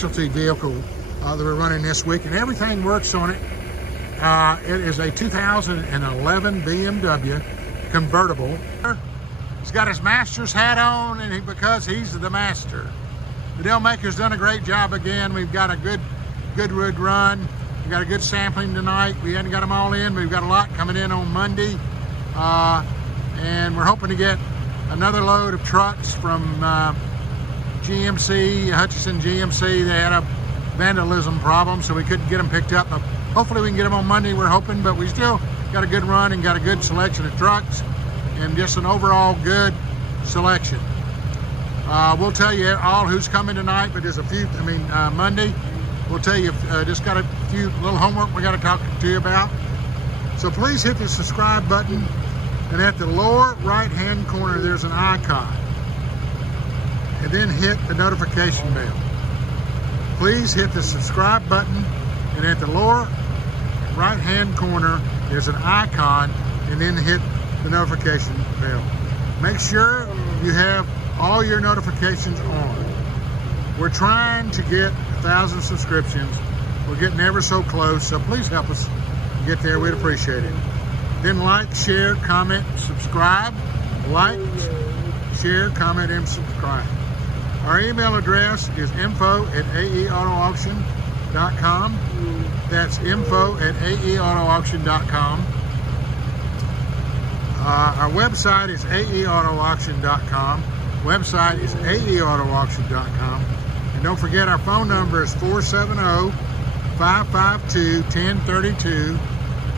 specialty vehicle that we're running this week, and everything works on it. It is a 2011 BMW Convertible. He's got his master's hat on, and because he's the master. The deal maker's done a great job again. We've got a good wood run. We've got a good sampling tonight. We hadn't got them all in, but we've got a lot coming in on Monday. And we're hoping to get another load of trucks from GMC, Hutchinson GMC. They had a vandalism problem, so we couldn't get them picked up. But hopefully we can get them on Monday, we're hoping, but we still got a good run and got a good selection of trucks and just an overall good selection. We'll tell you all who's coming tonight, but there's a few, Monday, we'll tell you, just got a few little homework we got to talk to you about. So please hit the subscribe button, and at the lower right-hand corner, there's an icon, and then hit the notification bell. Please hit the subscribe button, and at the lower right-hand corner, there's an icon, and then hit the notification bell. Make sure you have all your notifications on. We're trying to get 1,000 subscriptions. We're getting ever so close, so please help us get there. We'd appreciate it. Then like, share, comment, subscribe. Like, share, comment, and subscribe. Our email address is info@aeautoauction.com. That's info@aeautoauction.com. Our website is aeautoauction.com. Website is aeautoauction.com. And don't forget, our phone number is 470-552-1032.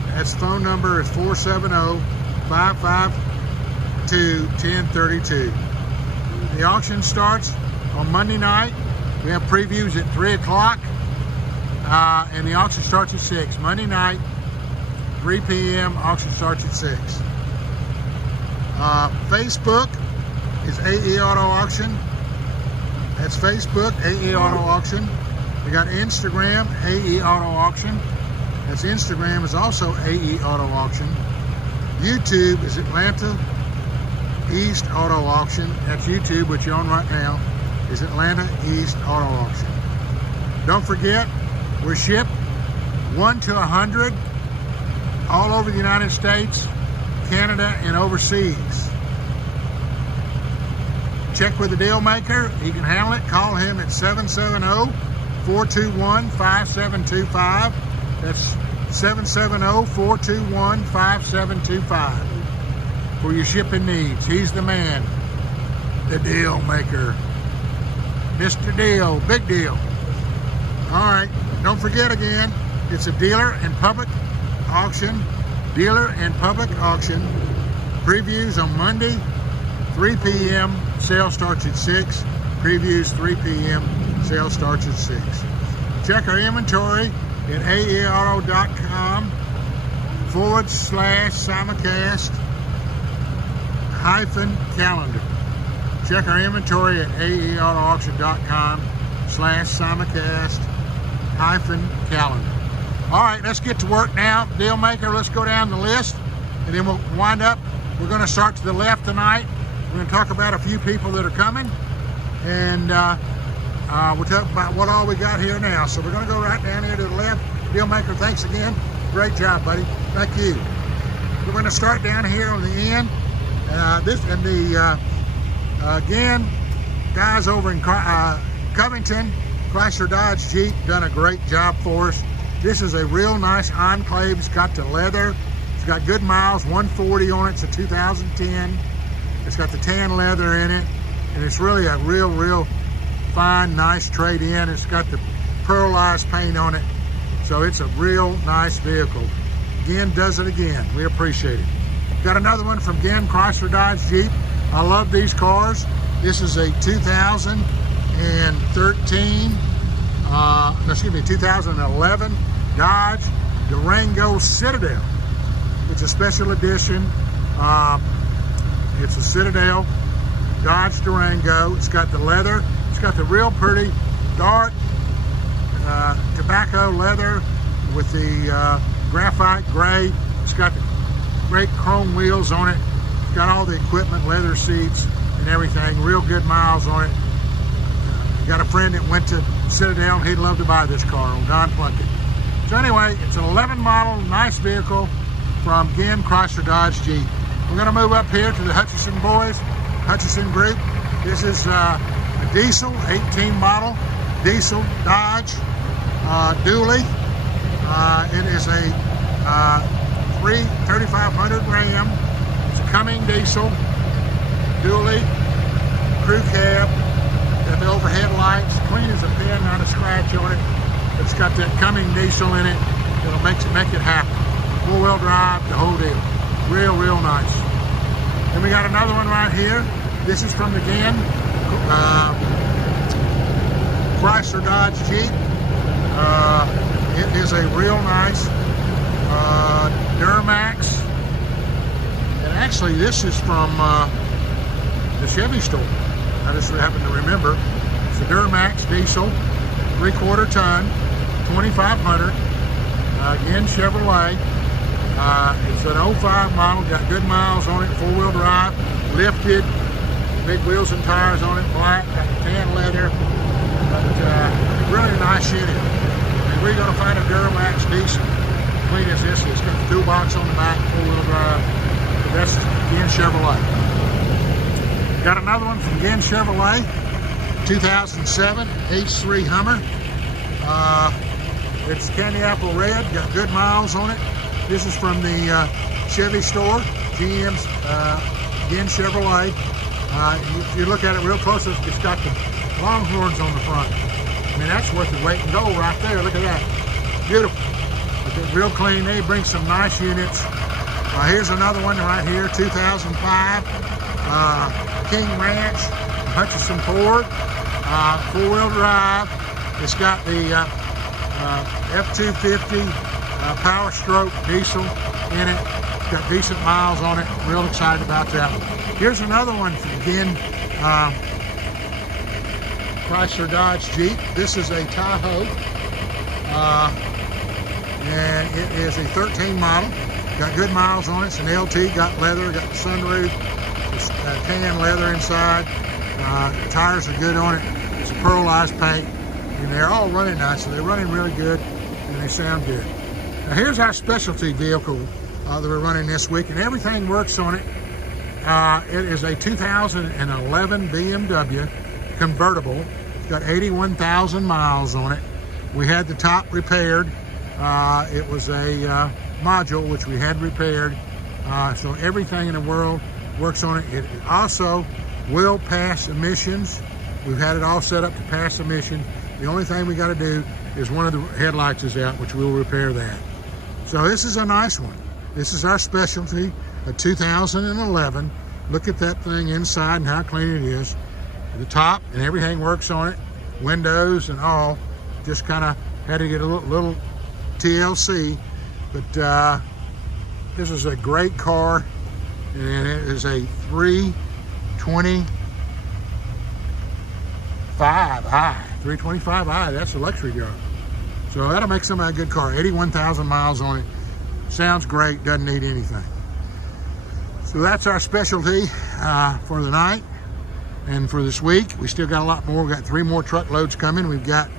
That's phone number is 470-552-1032. The auction starts on Monday night. We have previews at 3 o'clock. And the auction starts at 6. Monday night, 3 p.m. Auction starts at 6. Facebook is AE Auto Auction. That's Facebook, AE Auto Auction. We got Instagram, AE Auto Auction. That's Instagram is also AE Auto Auction. YouTube is Atlanta East Auto Auction. That's YouTube, which you're on right now, is Atlanta East Auto Auction. Don't forget, we're shipped 1 to 100 all over the United States, Canada, and overseas. Check with the deal maker. He can handle it. Call him at 770-421-5725. That's 770-421-5725 for your shipping needs. He's the man, the deal maker. Mr. Deal, big deal. All right, don't forget again, it's a dealer and public auction. Dealer and public auction. Previews on Monday, 3 p.m. Sale starts at 6. Previews 3 p.m. Sale starts at 6. Check our inventory at aeauto.com/simulcast-calendar. Check our inventory at aeautoauction.com/simulcast-calendar. All right, let's get to work now. Deal maker, let's go down the list, and then we'll wind up. We're going to start to the left tonight. We're going to talk about a few people that are coming, and we'll talk about what all we got here now. So we're going to go right down here to the left. Deal maker, thanks again. Great job, buddy. Thank you. We're going to start down here on the end. Again, guys over in Covington, Chrysler Dodge Jeep, done a great job for us. This is a real nice Enclave. It's got the leather. It's got good miles, 140 on it. It's a 2010. It's got the tan leather in it. And it's really a real fine, nice trade-in. It's got the pearlized paint on it. So it's a real nice vehicle. Ginn does it again. We appreciate it. Got another one from Ginn Chrysler Dodge Jeep. I love these cars. This is a 2011 Dodge Durango Citadel. It's a special edition. It's a Citadel Dodge Durango. It's got the leather. It's got the real pretty dark tobacco leather with the graphite gray. It's got the great chrome wheels on it. It's got all the equipment, leather seats and everything. Real good miles on it. Got a friend that went to Citadel. He'd love to buy this car, old Don Plunkett. So anyway, it's an 11 model, nice vehicle from Ginn Chrysler Dodge Jeep. We're gonna move up here to the Hutchinson boys, Hutchinson group. This is a diesel, 18 model, diesel Dodge dually. It is a 3500 Ram. It's a Cumming diesel, dually, crew cab, got the overhead lights, clean as a pin, not a scratch on it. It's got that Cumming diesel in it. It'll make it happen. 4-wheel drive, the whole deal. Real nice. Then we got another one right here. This is from the Ginn Chrysler Dodge Jeep. It is a real nice Duramax. And actually, this is from the Chevy store. I just happen to remember. It's a Duramax diesel, 3/4 ton, 2500, Ginn Chevrolet. It's an 05 model, got good miles on it, 4-wheel drive, lifted, big wheels and tires on it, black, got tan leather, but really nice unit. And we're going to find a Duramax diesel, clean as this. It's got the toolbox on the back, 4-wheel drive. That's Ginn Chevrolet. Got another one from Ginn Chevrolet, 2007 H3 Hummer. It's candy apple red, got good miles on it. This is from the Chevy store, Ginn Chevrolet. If you look at it real close, it's got the longhorns on the front. I mean, that's worth the weight and gold right there. Look at that. Beautiful. It's real clean. They bring some nice units. Here's another one right here, 2005 King Ranch, Hutchinson Ford, 4-wheel drive. It's got the F250 Power Stroke diesel in it. Got decent miles on it. Real excited about that one. Here's another one from Ginn Chrysler Dodge Jeep. This is a Tahoe, and it is a 13 model. Got good miles on it. It's an LT. Got leather. Got the sunroof. It's tan leather inside. The tires are good on it. It's a pearlized paint, and they're all running nice. So they're running really good, and they sound good. Now here's our specialty vehicle that we're running this week, and everything works on it. It is a 2011 BMW Convertible. It's got 81,000 miles on it. We had the top repaired. It was a module which we had repaired. So everything in the world works on it. It also will pass emissions. We've had it all set up to pass emissions. The only thing we got to do is one of the headlights is out, which we'll repair that. So this is a nice one. This is our specialty, a 2011. Look at that thing inside and how clean it is. The top and everything works on it. Windows and all. Just kind of had to get a little TLC. But this is a great car. And it is a 325i. 325i, that's a luxury car. So that'll make somebody a good car. 81,000 miles on it. Sounds great, doesn't need anything. So that's our specialty for the night and for this week. We still got a lot more. We've got 3 more truckloads coming. We've got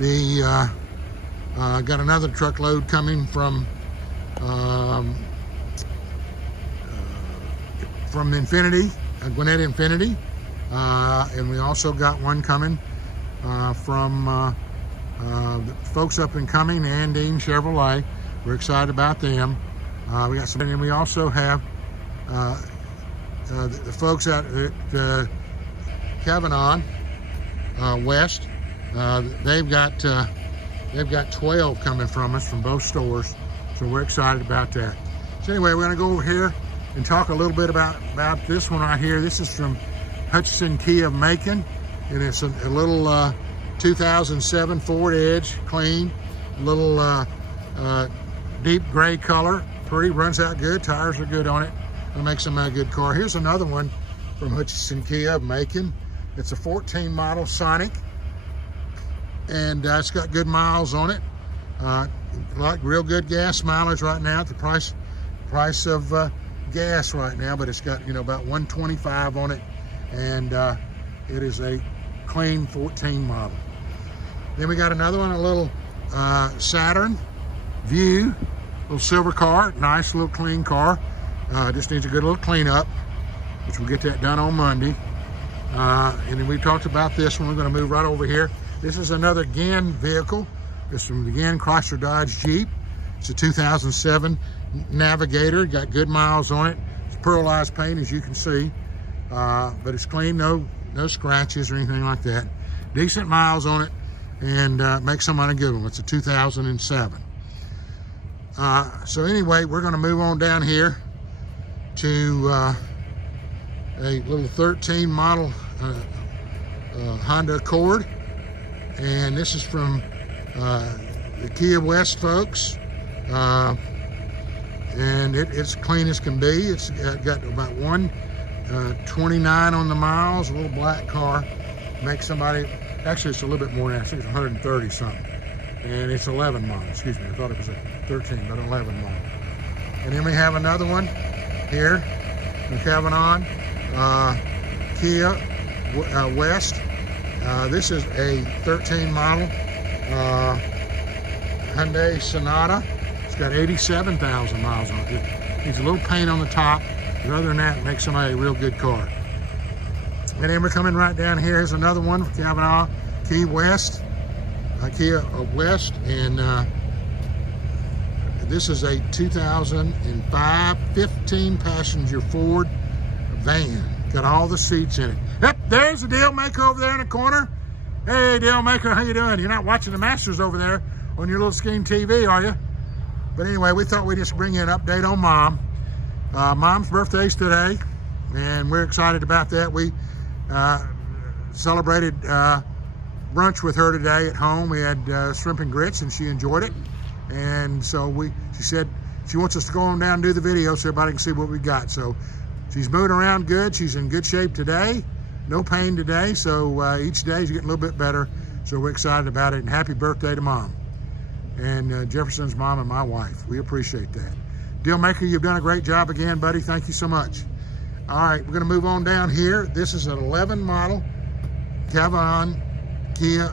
the got another truckload coming from Infinity, Gwinnett Infinity, and we also got one coming from the folks up and coming, Andean Chevrolet. We're excited about them. We got some, and we also have the folks out at Calavan West. They've got 12 coming from us from both stores, so we're excited about that. So anyway, we're going to go over here and talk a little bit about this one right here. This is from Hutchinson Kia of Macon, and it's a little 2007 Ford Edge, clean, little deep gray color, pretty, runs out good, tires are good on it. It makes them a good car. Here's another one from Hutchinson Kia of Macon. It's a 14 model Sonic, and it's got good miles on it. Like real good gas mileage right now at the price of gas right now, but it's got, you know, about 125 on it, and it is a clean 14 model. Then we got another one, a little Saturn View, little silver car, nice little clean car. Just needs a good little cleanup, which we'll get that done on Monday. And then we talked about this one. We're going to move right over here. This is another Ginn vehicle. It's from the Ginn Chrysler Dodge Jeep. It's a 2007 Navigator. Got good miles on it. It's pearlized paint, as you can see, but it's clean, no scratches or anything like that. Decent miles on it, and makes somebody a good one. It's a 2007. So anyway, we're going to move on down here to a little 13 model Honda Accord, and this is from the Kia West folks, and it's clean as can be. It's got about 129 on the miles, a little black car. Makes somebody, actually it's a little bit more than that, I think it's 130 something, and it's 11 miles, excuse me, I thought it was a 13, but 11 miles. And then we have another one here, the Calavan Kia West. This is a 13 model Hyundai Sonata. It's got 87,000 miles on it. It needs a little paint on the top, but other than that, it makes somebody a real good car. And then we're coming right down here. Here's another one for Calavan Kia West, and this is a 2005 15-passenger Ford van. Got all the seats in it. Yep, there's the deal maker over there in the corner. Hey, deal maker, how you doing? You're not watching the Masters over there on your little screen TV, are you? But anyway, we thought we'd just bring you an update on Mom. Mom's birthday's today, and we're excited about that. We celebrated brunch with her today at home. We had shrimp and grits, and she enjoyed it. And so she said she wants us to go on down and do the video so everybody can see what we got. So she's moving around good. She's in good shape today. No pain today. So each day is getting a little bit better. So we're excited about it. And happy birthday to Mom. And Jefferson's mom and my wife. We appreciate that. Deal maker, you've done a great job again, buddy. Thank you so much. All right, we're going to move on down here. This is an 11 model Calavan Kia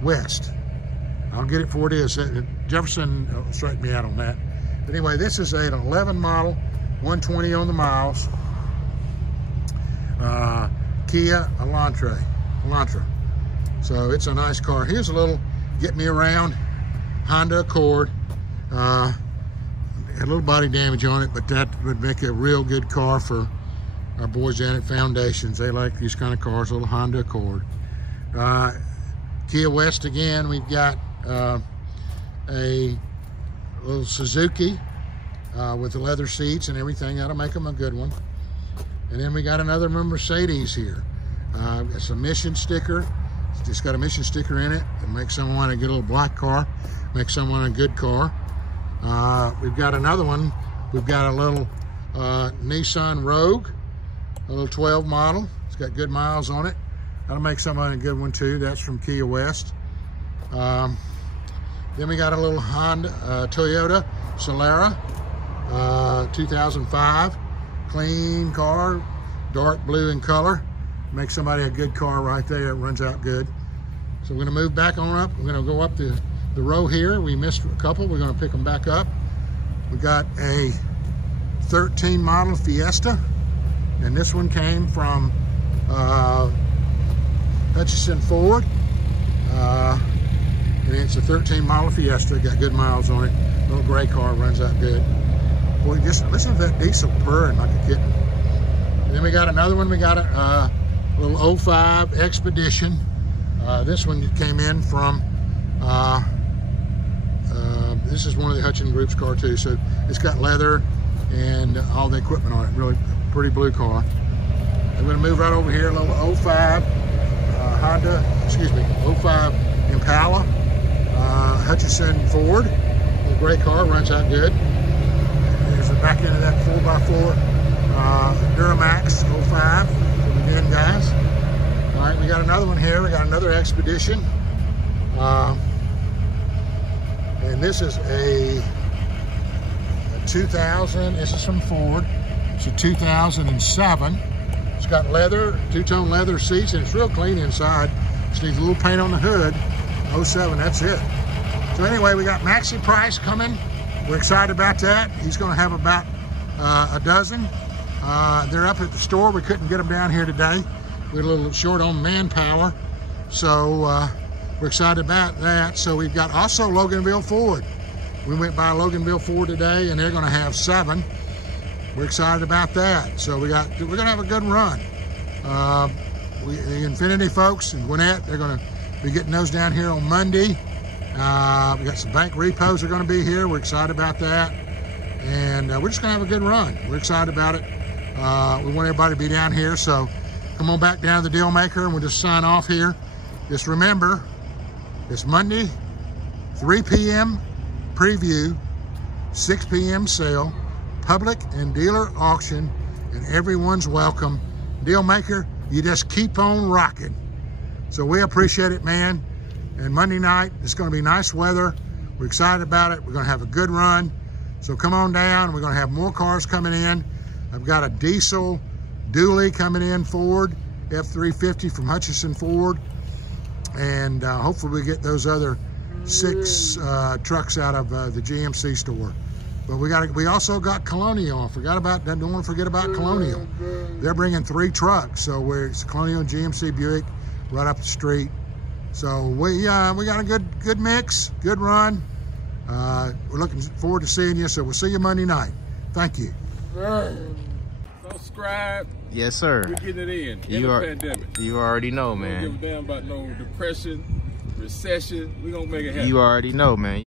West. I'll get it for what it is. Jefferson straightened me out on that. But anyway, this is an 11 model, 120 on the miles, Kia Elantra. So it's a nice car. Here's a little get me around Honda Accord. Had a little body damage on it, but that would make a real good car for our boys down at Foundations. They like these kind of cars, a little Honda Accord. Kia West again, we've got a little Suzuki with the leather seats and everything. That'll make them a good one. And then we got another Mercedes here. It's a mission sticker. It's just got a mission sticker in it. It makes someone want to get a little black car, makes someone a good car. We've got another one. We've got a little Nissan Rogue, a little 12 model. It's got good miles on it. That'll make someone a good one too. That's from Kia West. Then we got a little Toyota Solara, 2005. Clean car, dark blue in color. Makes somebody a good car right there. It runs out good. So we're gonna move back on up. We're gonna go up the row here. We missed a couple. We're gonna pick them back up. We got a 13 model Fiesta, and this one came from Hutchinson Ford. And it's a 13 model Fiesta. Got good miles on it. Little gray car, runs out good. Boy, just listen to that diesel purring like a kitten. And then we got another one. We got a little 05 Expedition. This one came in from, this is one of the Hutchinson Group's car too. So it's got leather and all the equipment on it. Really pretty blue car. I'm gonna move right over here, a little 05 05 Impala, Hutchinson Ford. A great car, runs out good. There's the back end of that 4x4 Duramax 05 from the Ginn guys. All right, we got another one here. We got another Expedition. And this is a 2000, this is from Ford. It's a 2007. It's got leather, two-tone leather seats, and it's real clean inside. Just needs a little paint on the hood, 07, that's it. So anyway, we got Maxie Price coming. We're excited about that. He's going to have about a dozen. They're up at the store. We couldn't get them down here today. We're a little short on manpower. So we're excited about that. So we've got also Loganville Ford. We went by Loganville Ford today, and they're going to have 7. We're excited about that. So we're going to have a good run. The Infinity folks in Gwinnett, they're going to be getting those down here on Monday. We got some bank repos that are going to be here. We're excited about that. And we're just going to have a good run. We're excited about it. We want everybody to be down here. So come on back down to the Deal Maker, and we'll just sign off here. Just remember, it's Monday, 3 p.m. preview, 6 p.m. sale, public and dealer auction, and everyone's welcome. Deal Maker, you just keep on rocking. So we appreciate it, man. And Monday night, it's going to be nice weather. We're excited about it. We're going to have a good run. So come on down. We're going to have more cars coming in. I've got a diesel dually coming in, Ford F350 from Hutchinson Ford. And hopefully we get those other 6 trucks out of the GMC store. But we also got Colonial. Don't want to forget about Colonial. They're bringing 3 trucks. So it's Colonial and GMC Buick right up the street. So we got a good mix, good run. We're looking forward to seeing you. So we'll see you Monday night. Thank you. Subscribe. Yes, sir. We're getting it in the pandemic. You already know, man. We don't give a damn about no depression, recession. We're going to make it happen. You already know, man.